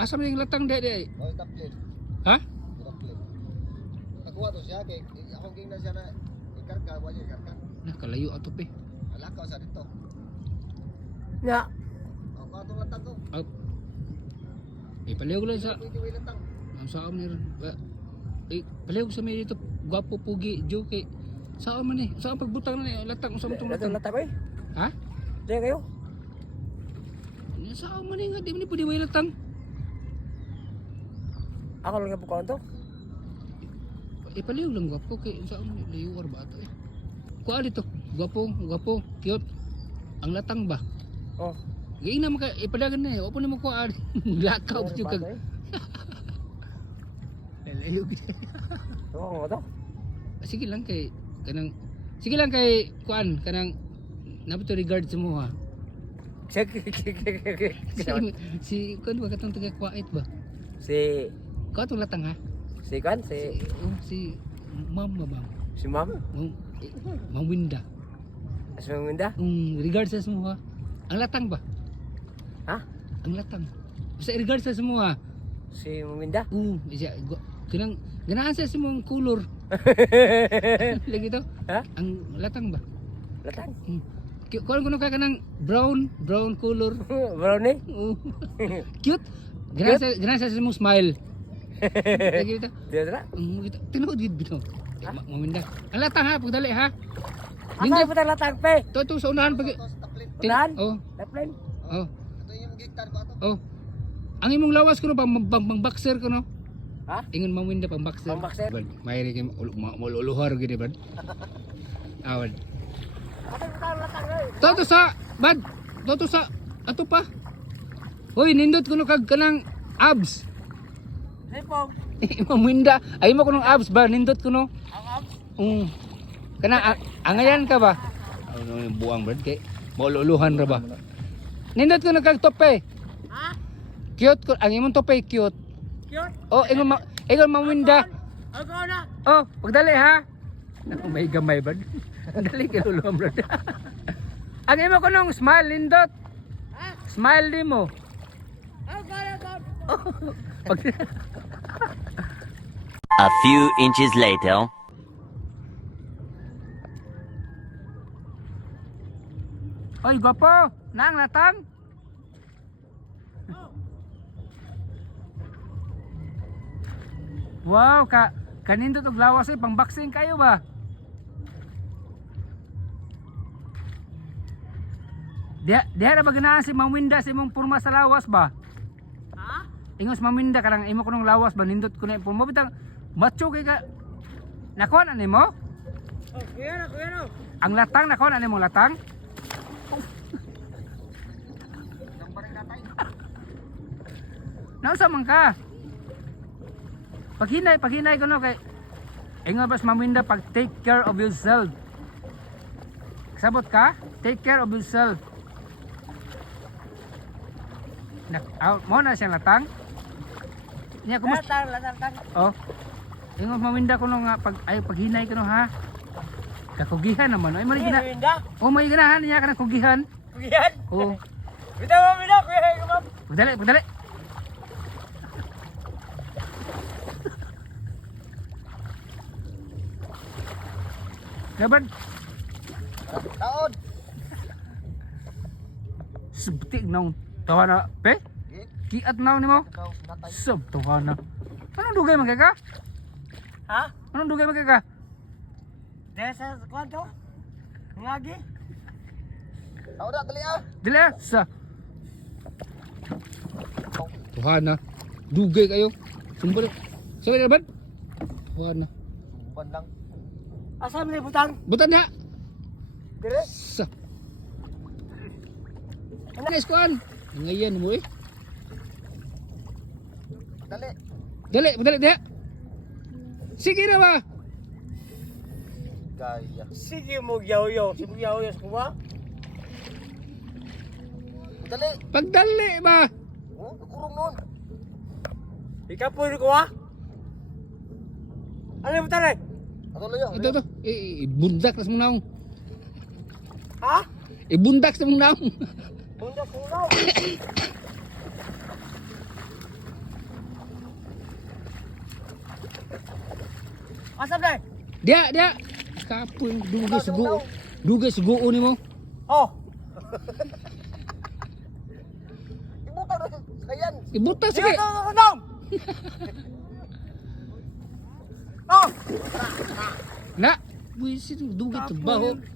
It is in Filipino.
Asa man yung latang de? Oh, taplit. Ha? Taplit. Nakuha to siya kay ako ging na siya na ikarga wala ikarga. Nakalayo ato pe. Alakaw sa dito. Nga. Ako ato latang ko. Palihog lang sa Pwede way latang. ang saan ni palihog sa may dito gwapo pugi joke. Saan man eh? Saan pagbutang na ni latang sa mong latang? Latang ba? Ha? Diyan kayo? Saan man nga di man pwede way latang. Ako lang nga bukaon to. Palihog lang gwapo kay saan man layuwar ba ato eh. Kuha dito, gwapo, cute. Ang latang ba? Oh. Gayng na maka ipadagan na eh. Opo na mo kuha. Lakaw ba yung kag. Lalayo gid. Oo nga to. Sige lang kay sige lang kay kuan kanang napito regard sa mo ha. Si kuan ba katong taga Kuwait ba? Si Ka tong latang ha. si kan si Si ma'am ba ma'am? si Ma'am. Ma'am Winda. Asma Minda. Regard sa mo ha. Ang latang ba? Ha? Ang latang. Sa regard sa mo ha. Si Minda. Siya kanang ganahan sa mong color. Lagi to. Ha? Ang latang ba? Latang. Kung ano ka kanang brown color. Brownie. Cute. Ganahan sa mong smile. Lagi to. Dia tra. Tinood gid bitaw. Maminda. Ang latang ha, pagdali ha. Asa pa latang pe? To sa unahan pag Unahan? Oh. Laplen. Oh. Ito yung gigtar ko ato. Oh. Ang imong lawas ko no pang boxer ko no. Ha? Ingon maminda pang boxer. Pang boxer? Mayri kay ululuhar gid bad. Awad. Asa pa latang eh? Toto sa bad. Toto sa ato pa. Hoy, nindot ko no kag kanang abs. Sipong. Maminda. Ay mo ko ng abs ba nindot ko no. Ang abs. Kana angayan ka ba? Ano yung buang brad kay maululuhan ra ba? Nindot ko no kag tope. Ha? Cute ko ang imong tope cute. Cute. Oh, ingon maminda. Ako na. Oh, pagdali ha. Naku, may gamay ba? Dali kay luluham brad. Ang imo ko nung smile nindot. Ha? Smile di mo. Ako na ko. A few inches later. Oy, gwapo! Nang latang? Wow, kanindot og lawas pang boxing kayo ba? Diha na ba ganahan si Ma'am Winda sa imong porma sa lawas ba? Ha? Ingos Ma'am Winda kanang imo kunong lawas ba nindot ko na porma bitang macho kay ka. Nakuha na nimo? Oh, kuya na. Ang latang nakuha na nimo latang? Nausa man ka? Paghinay ko no kay ingon bas Ma'am Winda pag take care of yourself. Sabot ka? Take care of yourself. Mo na siyang latang? Niya kumusta? Latang. Oh. Ingon Ma'am Winda ko no nga paghinay ko no ha. Kakugihan naman. Ay man gina. Minda. Oh, may ganahan niya kanang kugihan. Kuyan. Oh. Bitaw mo Minda, kuya ko ma'am. Pagdali. Gaban, Taon. subtik naong tawana, pe? Kiat naong nimo? Ikaw natay. Sub tawana. Anong dugay man kay ka? Ha? Anong dugay man kay ka? Desa kwanto? Ngagi? Taon na dali ah. Dili sa. Tawana. Dugay kayo. Sumbal. Sabi na ba? Tawana. Buban lang. Asa mo ni butang? Butan na. Dire? Sa. Nice kuan. Ngayon mo eh. Dali. Dali dia. Sige na ba? Gaya. Sige mo yaw-yaw. Sige mo yaw-yaw sa kuwa. Dali. Pagdali ba? Oh, kurong nun. Ikaw po yung kuwa? Ano yung butang eh? Ato layo. Ito. Bundak sa mong naong. Ha? Bundak sa mong naong. Bunda puno. Asap na. Dia. Kapoy dugay sugo. Dugay sugo nimo. Oh. Ibutan na sayan. Ibuta Sige. sige. Dong. Oh. Na, wisin dugay trabaho. Eh.